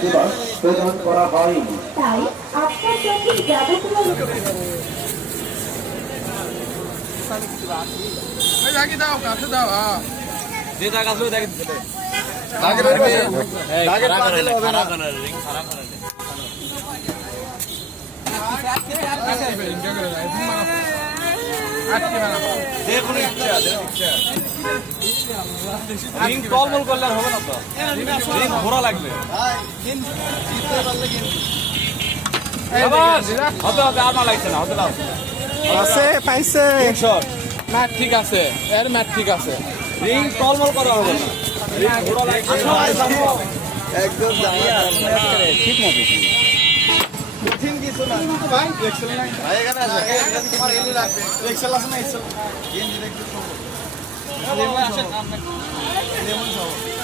দিবস প্রদান করা হয় তাই আপনার চোখের যাবতীয় যে জায়গা আসলে দেখে দিতে। দেখুন ইচ্ছা রিং টলমল করলে হবে না তো? রিং ঘোরা লাগবে। হতে হতে আর মা লাগছে না হতে দাও। আছে পাইছে। ম্যাট ঠিক আছে এর ম্যাট ঠিক আছে। রিং টলমল করা হবে না। একদম ঠিক মতো। এক্সেল আছে। না এক্সেল দেখতে 내혼 자.